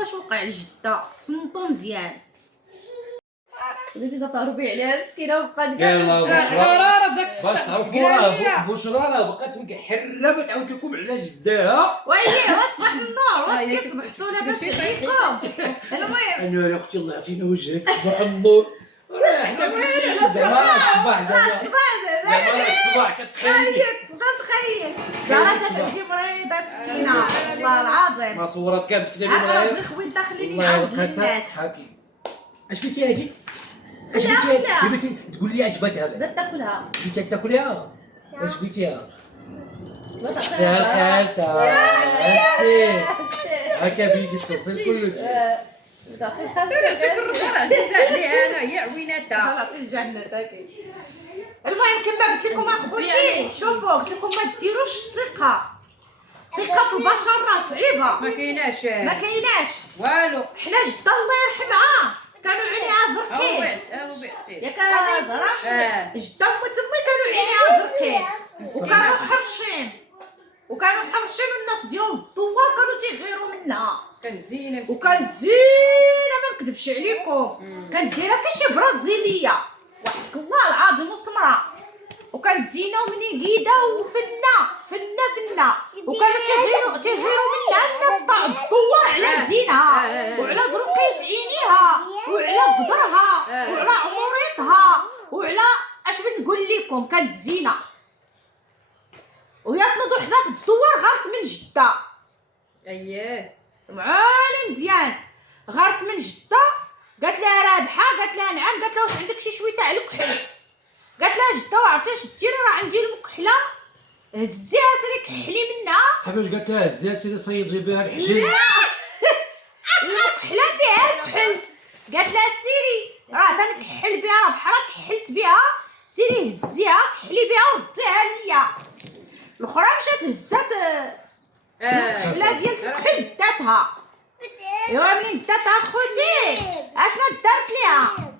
واش وقع لجده، تصنتو مزيان. وليتي تهربي عليها مسكينه وبقات يلا باش تعرفوا راه بشرى بشرى راه بقات مكحره بتعاود لكم على جداها. ويلي وصبح النور واش كتصبحتوا لاباس عليكم. المهم انا يا اختي الله يعطينا وجهك صباح النور. راه حنا كنلعبوا زعما الصباح زعما الصباح كتخيل تخيل زهره تجي مريضه مسكينه والله العظيم. ما صورات كامل كتبي هاك معايا راجلي خويا داخلين والله يعاود القسم للناس. حكي. اش بغيتي هادي؟ اش بغيتي هادي؟ بغيتي تقول لي عجبتها بغيت تاكلها بغيتي تاكليها؟ واش بغيتيها؟ ما كالتا هكا بغيتي تفصل كلشي. تعطي ديك الرجال عزيزه عليها انا هي عويناتها. تعطي الجنه تاكل. المهم كما قلت لكم اخوتي شوفوا قلت لكم ما ديروش الثقه في البشر راه صعيبه ما كايناش ما كايناش والو. حنا جده الله يرحمها كانوا عينيها زرقين بعتي ياك زهره. جده وتمي كانوا عينيها زرقين وكانوا محرشين والناس ديالهم الدوار كانوا تيغيروا منها. كان زينه وكانت زينه ما نكذبش عليكم كانت دايره كشي برازيليه واحد الله العظيم وسمراء وكانت زينه ومنيقيده وفنه وكانوا تيغيروا منها الناس تاع الدوار على زينها وعلى زرقيه عينيها وعلى بدرها وعلى عمريتها وعلى اش بنقول لكم كانت زينه. وهي تنوض وحده في الدوار غارت من جده. اييه سمعوني مزيان غارت من جده قالت لها رابحه قالت لها نعم قالت لها واش عندك شي شويه تاع الكحل قالت لها جده وعرفتي اش ديري راه عندي المكحله هزيها سيري كحلي منها. صاحبي واش قالت لها هزيها سيري صيد جيبيها الحجي. المكحله فيها الكحل قالت لها سيري راه تنكحل بها راه بحال كحلت بها سيري هزيها كحلي بها ورديها ليا. الاخرى مشات هزات لا ديال الكحل داتها. ايوا منين داتها خوتي اشنو دارت ليها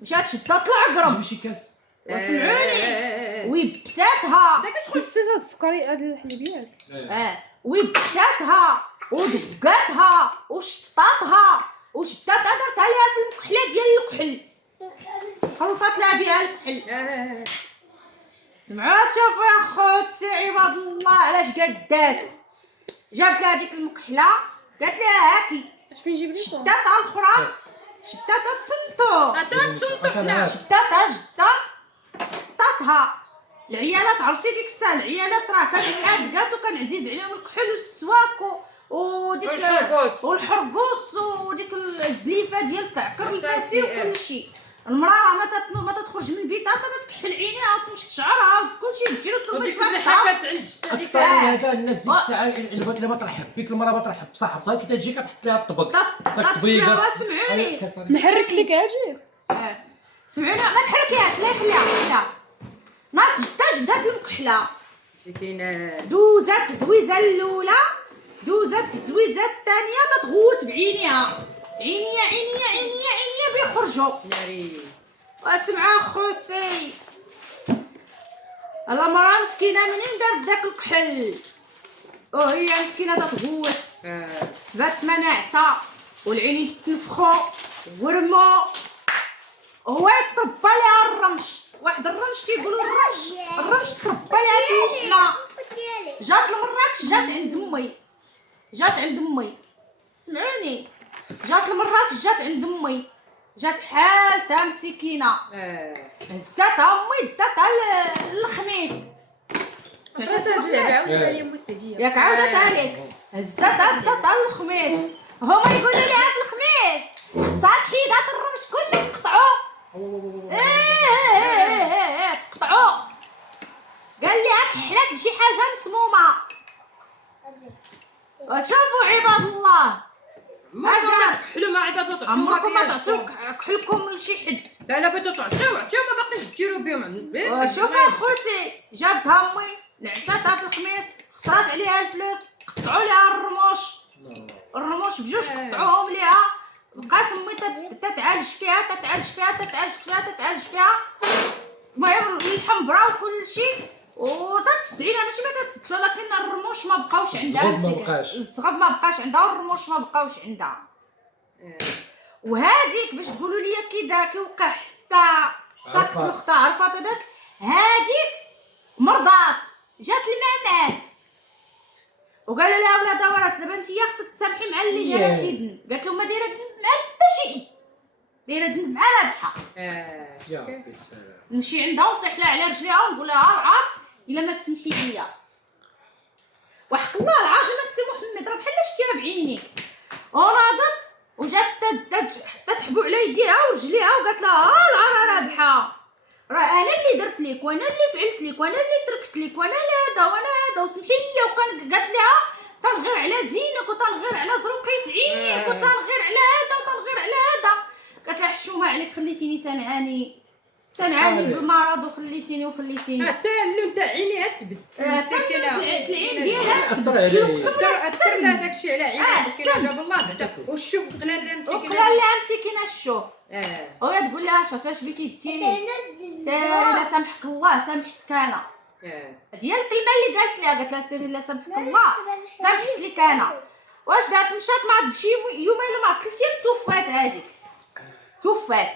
مشات شدات العقرب جيبي شي كاس. وسمعوني ويبساتها خصيص هاد السكري هاد الحليبيات ويبساتها ودقاتها وشطاتها وشداتها درتها ليها في المكحله ديال الكحل خلطات لها بها الكحل. سمعات شوفوا يا خوتي عباد الله علاش قدات جابت لها ديك المكحله قالت لها هاكي اش بنجيب لكم شداتها الاخرى شداتها تصنتو حنا شداتها جده حطاتها العيالات عرفتي ديك الساعه العيالات راه كان حادقات وكان عزيز عليهم الكحل والسواك وديك والحرقوس وديك الزليفه ديال التعكر الفاسي وكلشي. المراه راه ما تخرج من بيتها تكحل عينيها وتمشط شعرها وكلشي دير وتربي حكات اكثر هذا الناس ديك الساعه البنت اللي ما ترحب بك المراه ما ترحب بصاحبتها كي تجي كتحط لها الطبق تطبيق. سمعوني نحرك لك اجي سمعوني ما تحركيهاش لا خليها ناض جده بدات المكحله مسكينه دوزات الدويزه الاولى دوزات الدويزه الثانيه تتغوت بعينيها عينيا بيخرجوا ناري. واسمعوا خوتي المراه مسكينه منين دارت داك الكحل وهي مسكينه تتغوت بات مناعسه والعينين تنفخوا ورموا هو يتربى لها الرمش واحد الرمش تيقولوا الرمش تربى لها فيه الحنا. جات لمراكش جات عند امي سمعوني جات لمراكش جات عند امي جات حالتها مسكينه هزاتها امي داتها للخميس ياك عاودتها لك هزاتها داتها للخميس هما يقولوا لها في الخميس الصاد حيدات الرمش كله قطعوا قطعوا قال لي هاك حلات بشي حاجه مسمومه. وشوفوا عباد الله كحلوا ما عباد تعطوا عمركم ما تعطوا كحلكم لشي حد لا بدو تعطيو ما باقيش ديروا بهم. وشوفوا اخوتي جابتها امي نعساتها في الخميس خسرات عليها الفلوس قطعوا لها الرموش بجوج قطعوهم ليها بقات امي تتعالج فيها المهم اللحم برا وكل شيء وتتدعي لها ماشي ما تتسدش ولكن الرموش ما بقاوش عندها الزغب ما بقاش الزغب ما بقاش عندها والرموش ما بقاوش عندها. وهاديك باش تقولوا لي كي وقع حتى ساكت الاخت عرفات هذاك، هاديك مرضات جات المامات وقالوا لها ولادها وراه دابا انت خصك تسامحي مع اللي دايره شي ذنب. قالت لهم ما دايره ذنب مع حتى شي، دايره ذنب مع رابحه. يا ربي السلام. نمشي عندها ونطيح لها على رجليها ونقول لها العار الا ما تسمحي ليا. وحق الله العظيم السي محمد راه بحال شتيها بعينيك. وناضت وجات تحبوا على يديها ورجليها وقالت لها العار رابحه، راه انا اللي درت لك وانا اللي فعلت لك وانا اللي تركت لك وانا هذا وسمحي لي. وكان قالت لها تنغير على زينك وتنغير على زروقيت عينيك وتنغير على هذا وتنغير على هذا. قالت لها حشومه عليك خليتيني تنعاني بالمرض وخليتيني حتى اللون تاع عينيها تبد مسكينه العين ديالها اثر عليا. اثر لها داكشي على عينيها مسكينه جاب الله بعدا والشوف قلال لها مسكينه وقال لها مسكينه الشوف. وهي تقول لها اش بغيتي ديري سيري لا سامحك الله سامحتك انا. هذه هي الكلمه اللي قالت لها سيري لا سامحك الله سامحت لك انا. واش دارت مشات ما عاد بشي يومين ولا ما 3 ايام توفات. هذيك توفات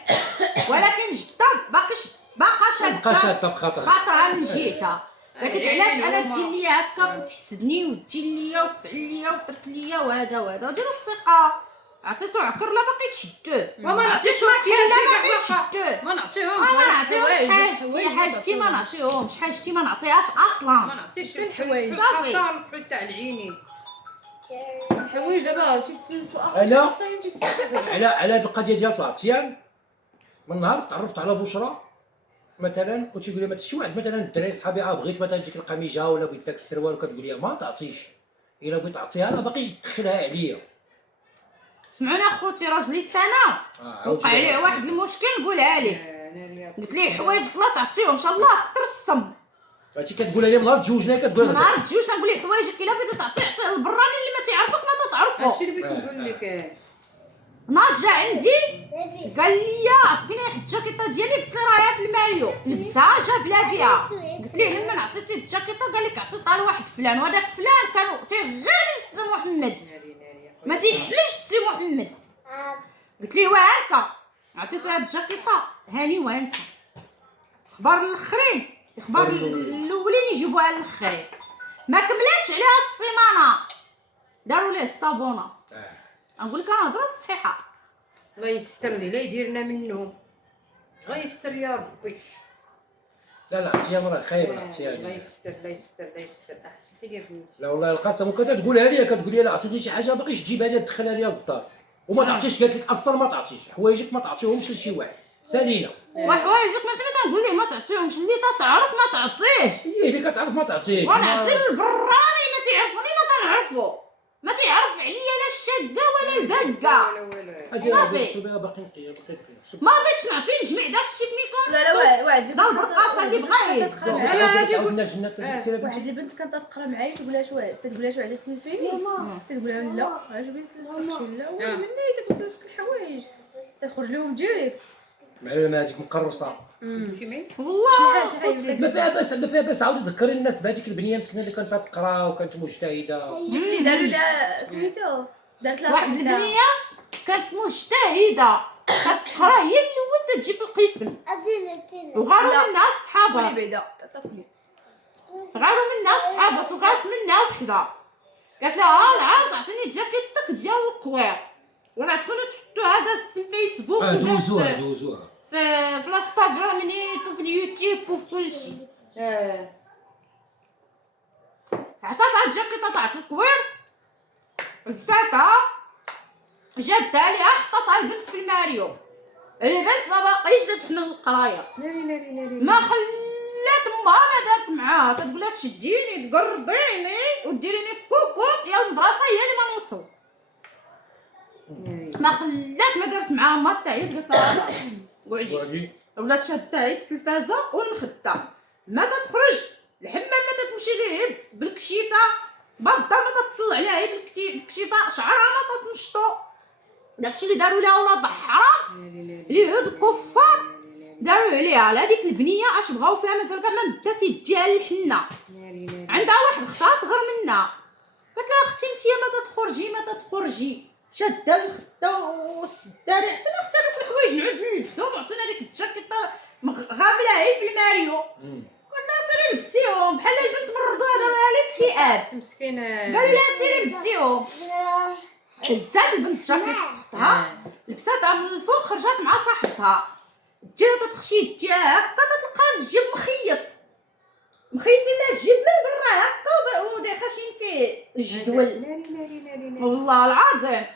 ولكن جدة باقا شاده بخاطرها من جهتها. قالت لك علاش انا دير ليا هكا وتحسدني ودير ليا وتفعل ليا وترك ليا وهذا وديروا الثقه. عطيتو عكر لا باقي تشدوه وما نعطيش ما حاجتي ما نعطيهمش ما نعطيهاش اصلا. ما نعطيش الحوايج صافي الحل تاع العينين الحوايج دابا تيتسلفوا على هاد القضيه ديال العطيان. من نهار تعرفت على بشرى مثلا وتيقول لي مثلا شي واحد مثلا الدراري صحابي بغيت مثلا ديك القميجه ولا بغيت داك السروال وكتقول لي ما تعطيش، الا بغيت تعطيها انا باقي تدخلها عليا. سمعوني اخوتي راجلي انا وقع عليه واحد المشكل نقولها ليه. قلت ليه حوايجك لا تعطيهم ان شاء الله ترسم. هادشي كتقولها لي من نهار تزوجنا كتقولها نهار تجوج تنقول ليه حوايجك الا بغيتي تعطي البراني اللي ما تيعرفك ما تعرفو. هادشي اللي بغيت نقول لك. ناض جا عندي قال لي عطيني واحد الجاكيطه ديالي. قلت له راها في الماريو لبسها جاب لها بها. قلت ليه لما عطيتي الجاكيطه قال لك عطيتها لواحد فلان وهذاك فلان كانوا تيغالي السي محمد ما تيحملش السي محمد. قلت ليه واه انت عطيتي هاد الجاكيطه هاني وانت اخبار الاخرين اخبار الاولين يجيبوها للاخرين ما كملاتش عليها السيمانه داروا ليه الصابونه. نقول لك انا هضره صحيحه. الله يستر لي لا يديرنا منهم الله يستر يا ربي. لا عطيها مرة خايبه عطيها الله لي. يستر الله يستر الله يستر احسن لي بنتي. لا والله القسم وكتقولها لي كتقول لي لا عطيتي شي حاجه باقيش تجيبها لي تدخلها لي للدار وما تعطيش. قالت لك اصلا ما تعطيش حوايجك ما تعطيهمش لشي واحد سالينا. وحوايجك ماشي تنقول ليه ما تعطيهمش اللي تعرف ما تعطيش. هي اللي كتعرف ما تعطيش. ونعطي البراني اللي تيعرفوني لا تنعرفو ما تعرف عليا لا الشاده ولا الباقه. صافي باقي نقيه ما بغيتش نعطي نجمع داكشي في ميكون. لا واحد دا البرقاصه اللي بغا يهزو. عاودنا جنات السيره واحد البنت كانت تقرا معايا تقول لها شو على سلفيني تقول لها لا عجبني سلفك لا ولا مني كتسلفك الحوايج تخرج لهم ديريكت معلمه هذيك مقرصه. والله ما فيها بس عاود ذكري الناس بهذيك البنيه مسكينه اللي كانت تقرا وكانت مجتهده. ديك اللي داروا لها سميتو دارت لها واحد البنيه كانت مجتهده كتقرا هي الاول تجي في القسم وغاروا منها الصحابات بعدا تاكلي غاروا منها الصحابات وغارت منها وحده قالت لها العرض عطيني جاكيتك ديال القوير ولا تكونوا تحطوا هذا في الفيسبوك دوزوها في الانستغرام نيت وفي اليوتيوب وفي كلشي. عطاتها الجاكيطه تاع الكوير لبساتها جابتها ليها حطاتها البنت في الماريو. البنت ما باقيش تحمل القرايه ما خلات امها ما دارت معاها تقول لها تشديني تقرضيني وديريني في كوكوط يا المدرسه هي اللي ما نوصل. ما خلات ما دارت معاها ما حتى هي قالت لها قعدي ولات شاده هي التلفازه والمخده ما تخرج الحمام ما تمشي ليه بالكشيفه بابا ما تطلع عليها بالكشيفه شعرها ما تمشطو. داكشي اللي داروا لها ولاد الحرام اللي هاد الكفار داروا عليها على هذيك البنيه اش بغاو فيها مازال كاع ما بدات يديها الحنه. عندها واحد اختها صغر منها قالت لها اختي انت ما تخرجي شاده المخده والسداري، حتى انا اختار دوك الحوايج نعود نلبسهم، عطينا ديك الجاكيطه غامله هي في الماريو، قلت لها سيري لبسيهم بحال البنت مرضوها دابا على الاكتئاب، مسكينه. قالوا لها سيري لبسيهم. هزات البنت جاكيط اختها لبساتها من الفوق، خرجت مع صاحبتها جات تخشي ديالها هكا تلقى الجيب مخيتي لا الجيب من برا هكا وداخلين فيه الجدول. ناري. والله العظيم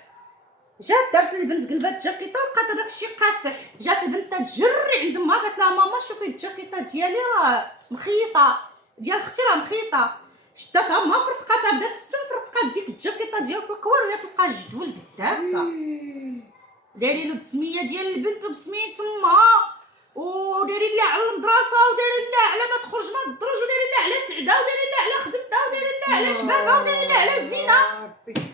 جات دارت البنت قلبات الجاكيطه لقات هذاك الشيء قاصح، جات البنت تجري عند امها قالت لها ماما شوفي الجاكيطه ديالي راه مخيطه، ديال اختي راه مخيطه، شدتها ما فرتقاتها بدات فرتقات ديك الجاكيطه ديال الكوار وهي تلقى الجدول قدامها دايرين له بسميه ديال البنت وبسميه تمها، ودايرين لها على المدرسه، ودايرين لها على ما تخرج ما تدرج، ودايرين لها على سعده، ودايرين لها على خدمتها، ودايرين لها على شبابها، ودايرين لها على زينه.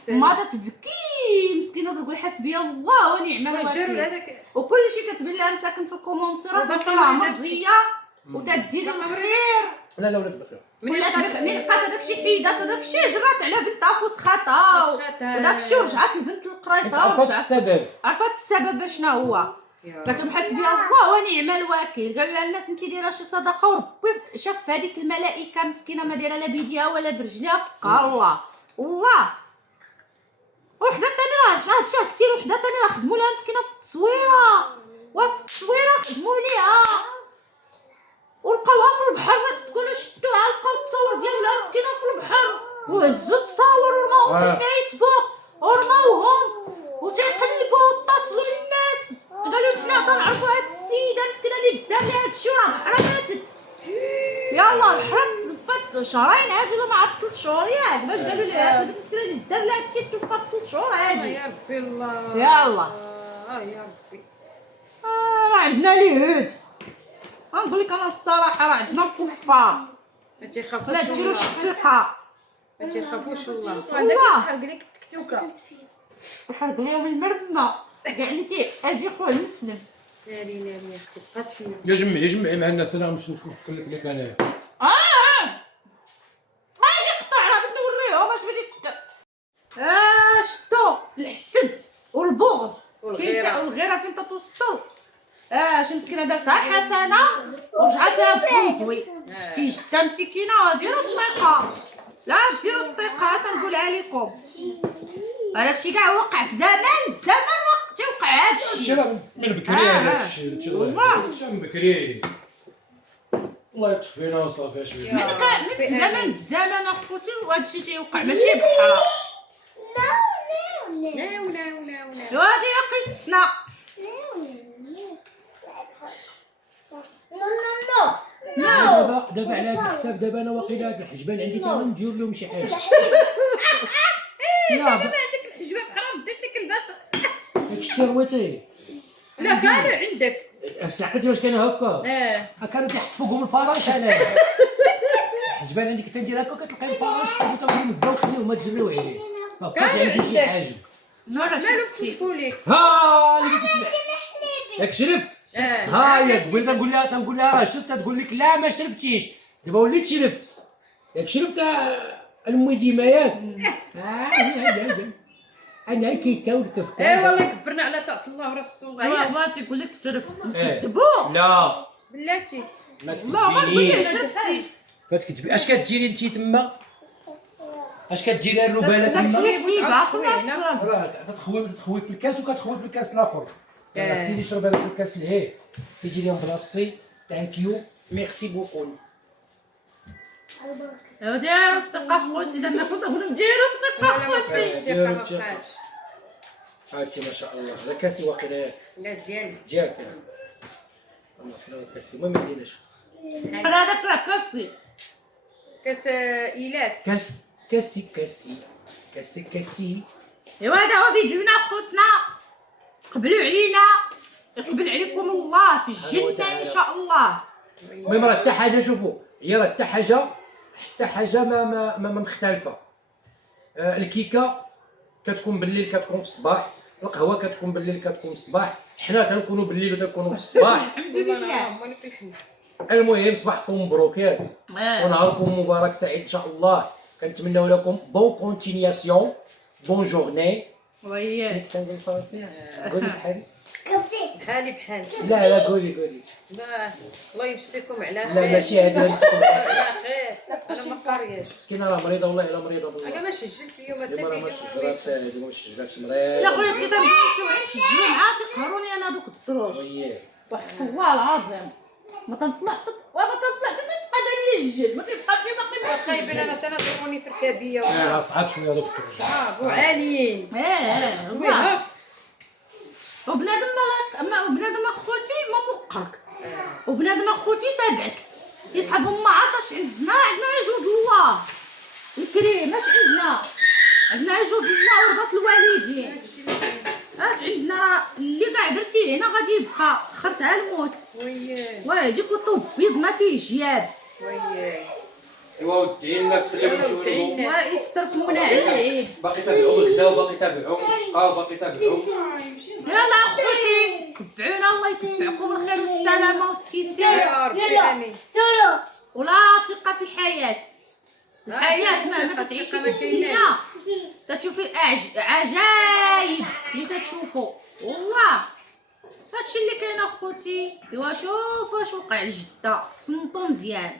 ما تبكي مسكينه تقول حسبي الله ونعم الوكيل، هذاك وكل شيء كتبين لها مساكن في الكومونتيرات وداك راه الشيء مرضيه وتدير الخير. لا ولات بخير. ولات ملي لقات هذاك الشيء حيدات وداك الشيء جرات على بنتها فسخاتها وداك الشيء ورجعت البنت للقرايطه عرفت ورجعت السبب. عرفت السبب شنو هو. قالت لهم حسبي الله ونعم الوكيل. قالوا لها الناس انت دايره شي صدقه وربي شاف هذيك الملائكه مسكينه ما دايره لا بيديها ولا برجليها فكها الله والله. وحده ثاني راه شاهد كثير، وحده ثاني راه خدموا لها مسكينه في التصويره، وفي التصويره خدموا ليها ولقاوها في البحر، ما تكونوا شفتوها لقاو التصاور ديالها مسكينه في البحر وهزوا التصاور ورماوهم في الفيسبوك ورماوهم وتيقلبوا واتصلوا للناس قالوا حنا تنعرفوا هاد السيده مسكينه اللي دار لها هادشي وراه بحرا ماتت. يلاه بحرا توفات شهرين هادي ولا ما عرفت 3 شهور ياك باش قالوا لي هاد المسكينه اللي دار لها هادشي توفات 3 شهور هادي. يا ربي الله. يلا يا ربي. راه عندنا اليهود غنقول لك انا الصراحه راه عندنا الكفار ما تيخافوش لا ديروش الثقه ما تيخافوش الله. والله حرق لك التكتوكه يحرق لهم المرمى كاع انت اجي خويا مسلم. ناري يا اختي بقات فيا. يجمعي مع الناس انا مش نكلف لك انايا. اجي قطع راه بدنا نوريهم اش بغيتي شتو الحسد والبغض والغيره فين تتوصل. شي مسكينه دارتها حسنه ورجعت لها بونزوي شتي جده مسكينه ديروا الطيقه لا ديروا الطيقه تنقولها لكم. هادشي كاع وقع في الزمن وقت يوقع هادشي. هادشي راه من بكري هادشي والله من بكري الله يطف بينا وصافي اش بغيتي. من زمن الزمن اخوتي وهادشي تيوقع ماشي بحال لا وهادي قصتنا. دابا على هاد الحساب دابا انا واقيلا هاد الحجبان عندي كمان ندير لهم شي حاجه. لا دابا عندك الحجبه بحال ديت لك الباس. داكشي ثروتي. لا كانوا عندك. عقلتي واش كانوا هكا كانوا تحت فوقهم الفراش انايا. الحجبان عندي كنت ندير هكا كتلقاي الفراش كنت مزبوط خليهم ما تجريو عليه ما بقاش عندي شي حاجه. مالو كيفوا لك. ها اللي كتسمع ياك شرفت. ها يا قبيله تنقول لها راه شربت تقول لك لا ما شرفتيش دابا وليت شرفت ياك شرفت المي ديما ياك. انا كيكاو لك والله كبرنا على طاعه الله ورسوله. والله تيقول لك شرفت كذبوا لا بلاتي ما والله ما نقول لك تكذبيش شرفتي كتكذبي. اش كديري انت تما اش كديري الرباله تما راه كتخوي في الكاس وكتخوي في الكاس الاخر. سيدي شرب هذاك الكاس لهيه كيجي لهم بلاصتي ثانك يو ميرسي بوكو. ديروا الثقه خوتي دابا كنت نقول ديروا الثقه خوتي. ديروا الثقه هاكي ما شاء الله. هذا كاسي واقيلا لا ديالي ديالك الله فلا كاسي ما عندناش. راه هذاك كاسي كاس ايلات. كاسي ايوا هذا هو فيديونا خوتنا. قبلوا علينا يقبل عليكم الله في الجنه ان شاء الله. المهم راه حتى حاجه شوفوا هي راه حتى حاجه ما مختلفه. الكيكه كتكون بالليل كتكون في الصباح، القهوه كتكون بالليل كتكون في الصباح، حنا تنكونوا بالليل وتنكونوا في الصباح. الحمد لله. المهم صباحكم مبروك ياك ونهاركم مبارك سعيد ان شاء الله. كنتمنوا لكم بون كونتينياسيون بون جورني وياه كتنقول الفرنسيه قولي بحالي. بحالي بحال. لا قولي. لا الله يمسكم على خير. لا ماشي هذه نسكن على خير. انا ما قارياش. مسكينه راه مريضه والله الا مريضه بالله. انا ما سجلت فيا ما ديما راه ما تلاقيش. سجلاتش ديما ما سجلاتش مريض. يا خويا انت تنمشيو غير تسجلوا معاه تيقهروني انا دوك الدروج. وياه واحد الله العظيم ما تنطلع تبقى داير لي الجل ما تيبقى في باقي ما خايبين انا تنظروني في الكبيه. راه صعاب شويه دوك الدروج. وعاليين. الله وبنادم ما بنادم اخوتي ما موقرك وبنادم اخوتي تابعك يسحبهم ما عطاش عندنا عجود الله الكريم اش عندنا عجود الله ورضات الوالدين اش عندنا اللي كاع درتيه هنا غادي يبقى خرتها الموت وياه ويجيك طوب بيض ما فيه جياب وياه. ايوا ودعي الناس خليهم يمشيو لهم. ويستركمونا على العيد باقي تابعوا الغدا وباقي تابعوا الشقا وباقي تابعوا. يلا اخوتي تبعونا الله يتبعكم الخير والسلامه والتيسير يا ربي امين. ولا ثقة في الحياة. الحياة مهما تعيشي في الدنيا تتشوفي عجايب اللي تتشوفوا والله. هادشي اللي كاين اخوتي. ايوا شوف واش وقع لجدة تصنتو مزيان.